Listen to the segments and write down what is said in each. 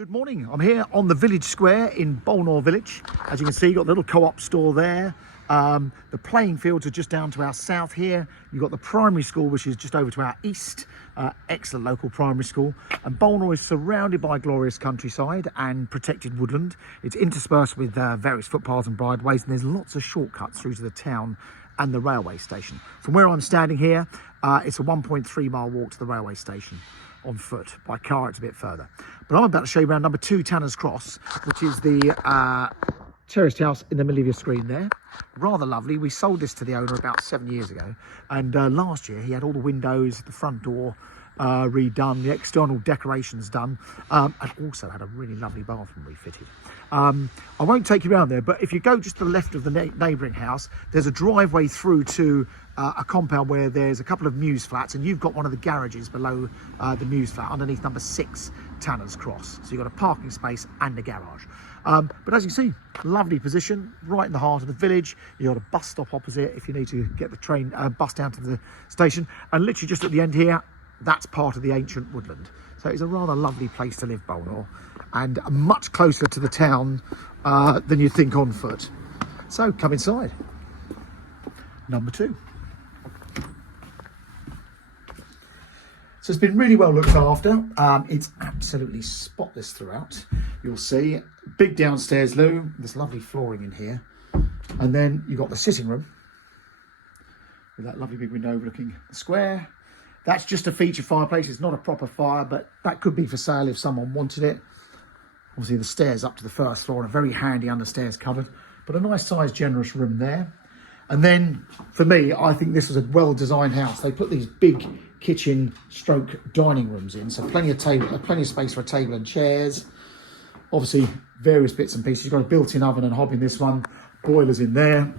Good morning. I'm here on the village square in Bolnor village. As you can see, you've got the little co-op store there. The playing fields are just down to our south here. You've got the primary school, which is just over to our east. Excellent local primary school. And Bolnor is surrounded by glorious countryside and protected woodland. It's interspersed with various footpaths and bridleways, and there's lots of shortcuts through to the town and the railway station. From where I'm standing here, it's a 1.3 mile walk to the railway station. On foot. By car it's a bit further, but I'm about to show you around number 2 Tanner's Cross, which is the terraced house in the middle of your screen there. Rather lovely. We sold this to the owner about 7 years ago, and last year he had all the windows, the front door redone, the external decorations done, and also had a really lovely bathroom refitted. I won't take you around there, but if you go just to the left of the neighbouring house, there's a driveway through to a compound where there's a couple of mews flats, and you've got one of the garages below the mews flat underneath number 6 Tanner's Cross. So you've got a parking space and a garage. But as you see, lovely position right in the heart of the village. You've got a bus stop opposite if you need to get the train bus down to the station, and literally just at the end here, that's part of the ancient woodland. So it's a rather lovely place to live, Bolnor, and much closer to the town than you think on foot. So come inside. Number 2. So it's been really well looked after. It's absolutely spotless throughout. You'll see big downstairs loo, this lovely flooring in here, and then you've got the sitting room with that lovely big window overlooking the square. That's just a feature fireplace. It's not a proper fire, but that could be for sale if someone wanted it. Obviously the stairs up to the first floor, and a very handy understairs cupboard, but a nice sized generous room there. And then for me, I think this was a well-designed house. They put these big kitchen stroke dining rooms in, so plenty of space for a table and chairs. Obviously various bits and pieces. You've got a built-in oven and hob in this one, boilers in there.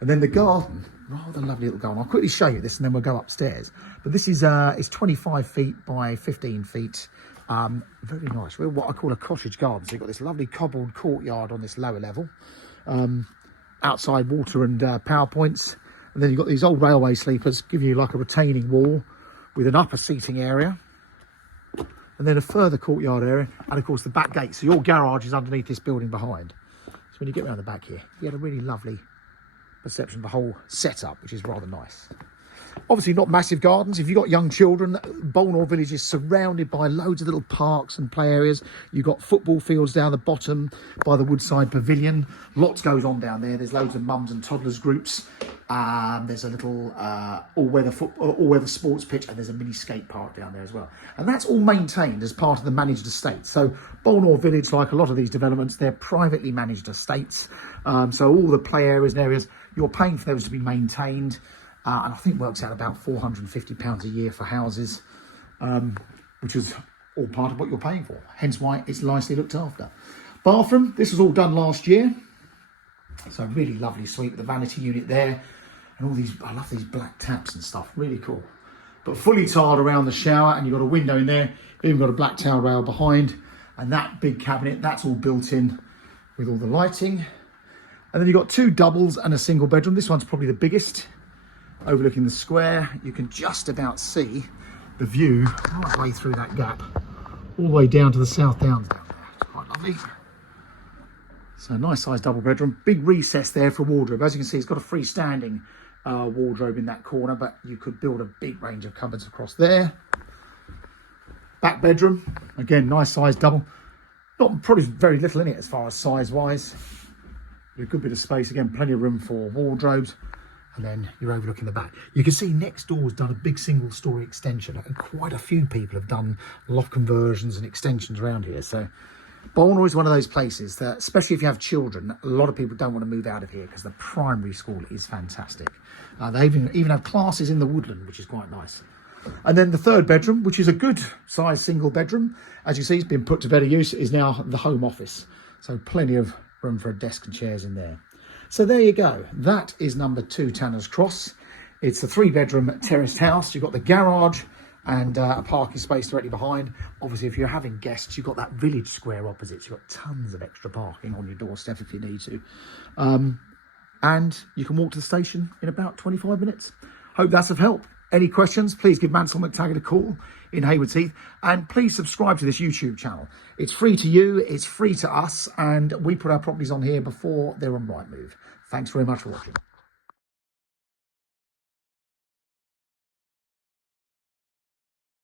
And then the garden, rather lovely little garden. I'll quickly show you this and then we'll go upstairs. But this is 25 feet by 15 feet. Very nice. We're what I call a cottage garden. So you've got this lovely cobbled courtyard on this lower level. Outside water and power points. And then you've got these old railway sleepers, giving you like a retaining wall with an upper seating area. And then a further courtyard area. And of course the back gate. So your garage is underneath this building behind. So when you get around the back here, you get a really lovely perception of the whole setup, which is rather nice. Obviously not massive gardens. If you've got young children, Bolnor village is surrounded by loads of little parks and play areas. You've got football fields down the bottom by the Woodside Pavilion. Lots goes on down there. There's loads of mums and toddlers groups. There's a little all-weather sports pitch, and there's a mini skate park down there as well. And that's all maintained as part of the managed estate. So Bolnor village, like a lot of these developments, they're privately managed estates. So all the play areas and areas, you're paying for those to be maintained. And I think works out about £450 a year for houses, which is all part of what you're paying for. Hence why it's nicely looked after. Bathroom, this was all done last year. So really lovely suite with the vanity unit there. And all these, I love these black taps and stuff, really cool. But fully tiled around the shower, and you've got a window in there. You've even got a black towel rail behind. And that big cabinet, that's all built in with all the lighting. And then you've got 2 doubles and a single bedroom. This one's probably the biggest. Overlooking the square, you can just about see the view right the way through that gap, all the way down to the South Downs down there. It's quite lovely. So nice sized double bedroom, big recess there for a wardrobe. As you can see, it's got a freestanding wardrobe in that corner, but you could build a big range of cupboards across there. Back bedroom, again, nice sized double. Not probably very little in it as far as size wise. A good bit of space, again, plenty of room for wardrobes. And then you're overlooking the back. You can see next door's done a big single story extension, and quite a few people have done loft conversions and extensions around here. So Bolnor is one of those places that, especially if you have children, a lot of people don't want to move out of here because the primary school is fantastic. They even have classes in the woodland, which is quite nice. And then the 3rd bedroom, which is a good size single bedroom, as you see, it's been put to better use, is now the home office. So plenty of room for a desk and chairs in there. So there you go. That is number 2 Tanner's Cross. It's a 3-bedroom terraced house. You've got the garage and a parking space directly behind. Obviously, if you're having guests, you've got that village square opposite. So you've got tons of extra parking on your doorstep if you need to. And you can walk to the station in about 25 minutes. Hope that's of help. Any questions, please give Mansell McTaggart a call in Haywards Heath, and please subscribe to this YouTube channel. It's free to you, it's free to us, and we put our properties on here before they're on Rightmove. Thanks very much for watching.